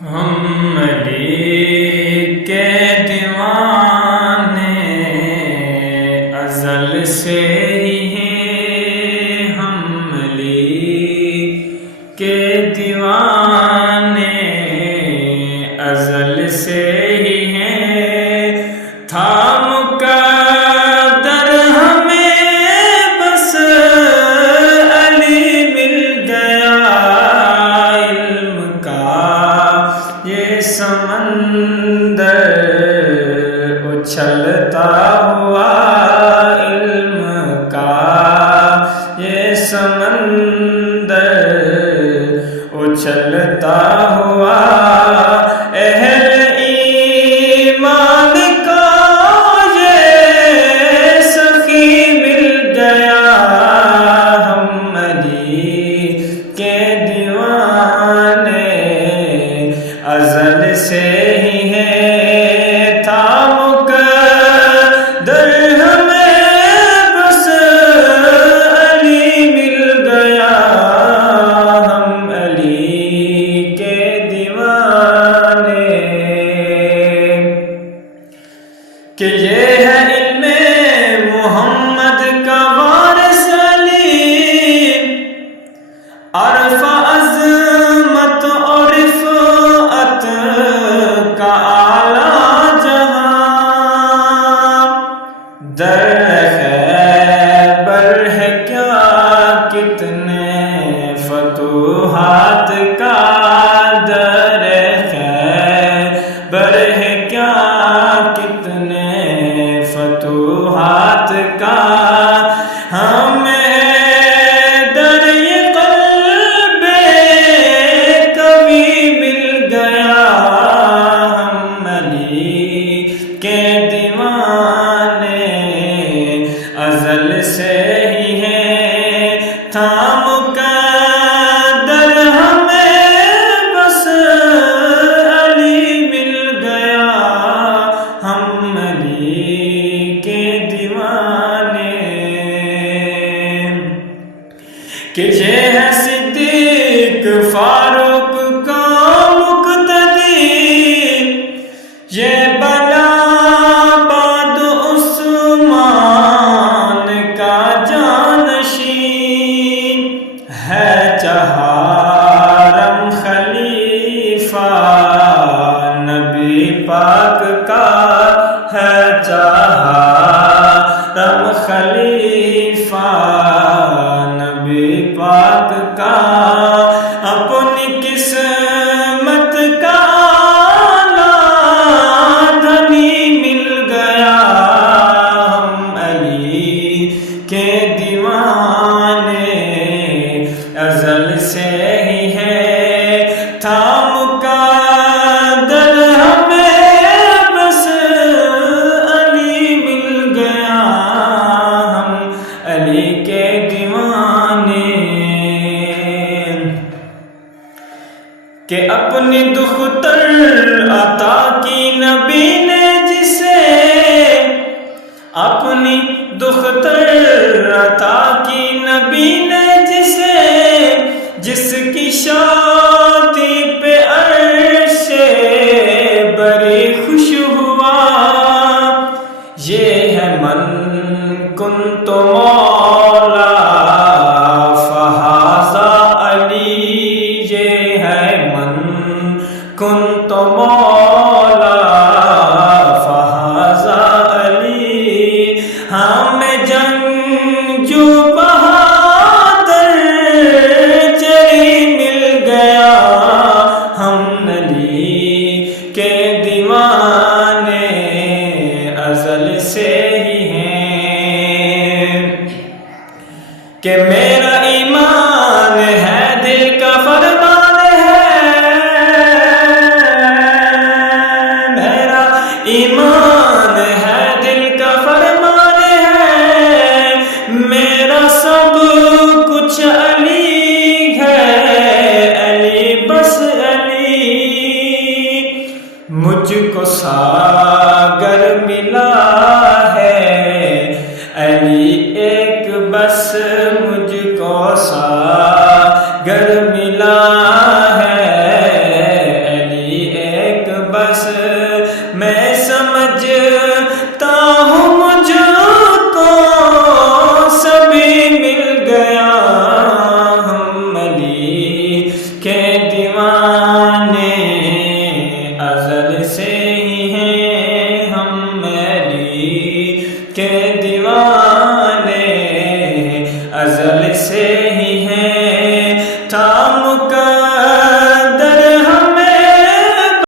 ہم علی کے دیوانے ازل سے ہی ہیں، ہم علی کے دیوانے ازل سے ہی ہیں، تھا مقدر ہمیں بس علی مل گیا، علم کا یہ سمندر اچھلتا ہوا، علم کا یہ سمندر اچھلتا ہوا، اہل ایمان کا یہ سخی مل گیا، ہم علی کے دیوانے ازل سے ہی ہیں، تھا مقدر ہمیں بس علی مل گیا، ہم علی کے دیوانے، کہ یہ ہے علم محمد کا وارث علی، عرف عظمت اور رفعت کا اعلیٰ جہاں، در خیبر ہے کیا کتنے فتوحات کا، در خیبر ہے کیا کتنے فتوحات کا، ہمیں در یہ قلب کبھی مل گیا، ہم علی کے دیوانے ازل سے ہی ہیں، تھا مقدر ہمیں بس علی مل گیا، ہم علی کے دیوانے، کہ یہ ہے صدیق فاروق کا مقتدی، یہ بلا بعد عثمان کا جانشین، ہے چہارم خلیفہ نبی پاک کا، ہے چہارم خلیفہ نبی پاک کا، اپنی قسمت کا اعلیٰ دھنی مل گیا، ہم علی کے دیوانے ازل سے ہی ہیں، تھا مقدر ہمیں بس علی مل گیا، ہم علی کے دیوانے، کہ اپنی دختر عطا کی نبی نے جسے، اپنی دختر عطا کی نبی نے جسے، جس کی شادی پہ عرش بری خوش ہوا، یہ ہے من کنت مولا فہذا علی، یہ ہے من کنت مولا فہذا علی، ہمیں جنگجو بہادر چری مل گیا، ہم علی کے دیوانے ازل سے ہی ہیں، کہ میرا ایمان ہے دل کا فرمان ہے، میرا ایمان ہے دل کا فرمان ہے، میرا سب کچھ علی ہے، علی بس علی، مجھ کو